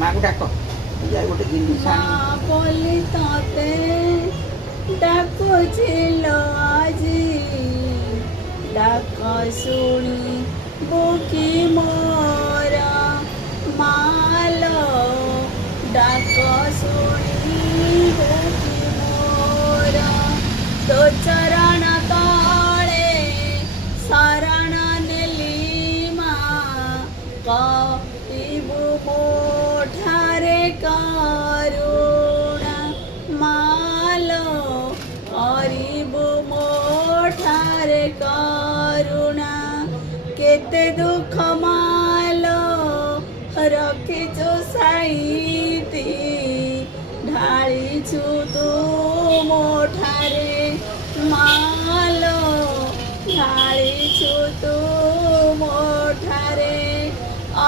माँ को डाक जाए गोटे जिनिस माँ बोली तते डाकुचिलो आजी डाक शुणी बुकी मोरा मालो डाक शुणी बुकी मोरा तो चरण तले शरण नेली माँ कइबु मोठारे करुणा मालो करिबु मोठारे करुणा केते दुख मालो रखिछु साईती ढाळिछु तू मोठारे मालो ढाळिछु तू मोठारे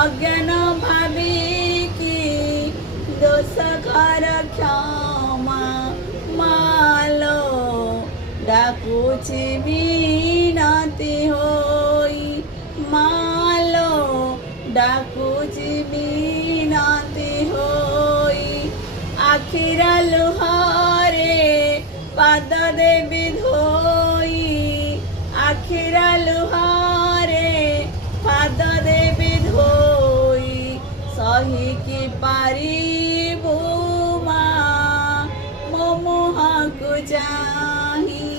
अज्ञान भाविकी दोष कर क्षमा मालो डाकुची विनती होई मालो डाकुची विनती होई आखिरा लुहारे पाद देवी धोई आखिरा लुहारे पाद देवी धोई सही की पारिबु माँ मो मुहँकु चाही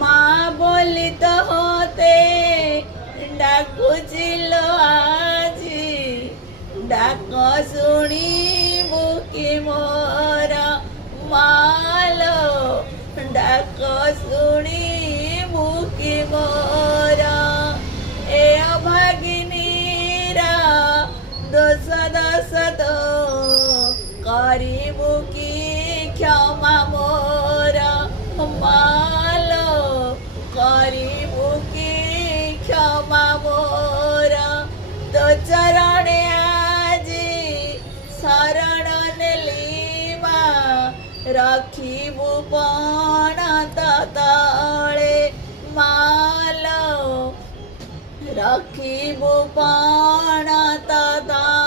माँ बोली तो होते डाकुचिलो आजी डाक शुणी बुकी मोर मालो डाक शुणी बुकी मोर ए अभागिनीरा दोष दोष तो करिबु की क्षमा मोर मालो करिबु की क्षमा मोर तो चरणे आजी शरण नेली माँ रखिबु पण तले मालो रखिबु पण तले